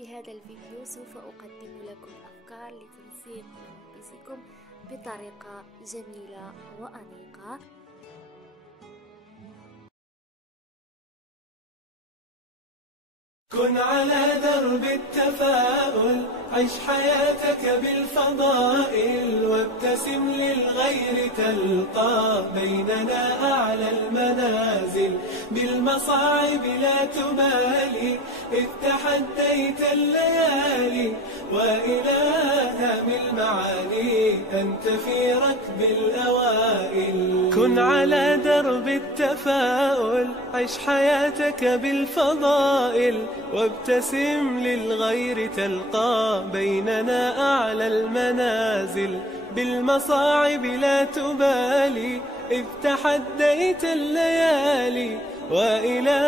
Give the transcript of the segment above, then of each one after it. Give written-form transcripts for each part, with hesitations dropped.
في هذا الفيديو سوف أقدم لكم أفكار لتنسيق ملابسكم بطريقة جميلة وأنيقة. كن على درب التفاؤل، عش حياتك بالفضائل، وابتسم للغير تلقى بيننا أعلى المنازل. بالمصاعب لا تبالي، إذ تحديت الليالي، وإلى هام المعالي أنت في ركب الأوائل. كن على درب التفاؤل، عش حياتك بالفضائل، وابتسم للغير تلقى بيننا أعلى المنازل. بالمصاعب لا تبالي، إذ تحديت الليالي، وإلى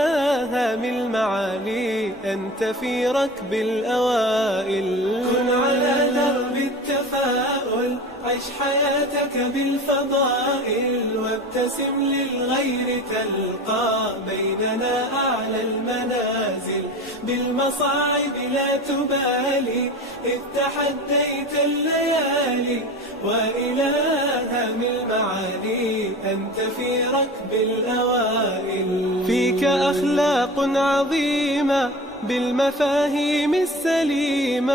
هام المعالي أنت في ركب الأوائل. كن على درب التفاؤل، عش حياتك بالفضائل، وابتسم للغير تلقى بيننا أعلى المنازل. بالمصاعب لا تبالي، إذ تحديت الليالي، وإلى هام المعالي أنت في ركب الأوائل. فيك أخلاق عظيمة بالمفاهيم السليمة،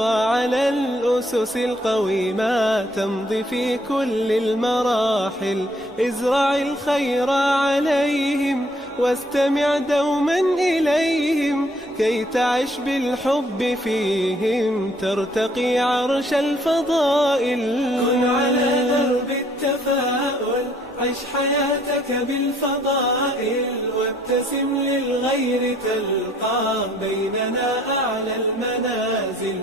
وعلى الأسس القويمة تمضي في كل المراحل. ازرع الخير عليهم، واستمع دوما إليهم، كي تعش بالحب فيهم ترتقي عرش الفضائل. كن على درب التفاؤل، عش حياتك بالفضائل، وابتسم للغير تلقى بيننا أعلى المنازل.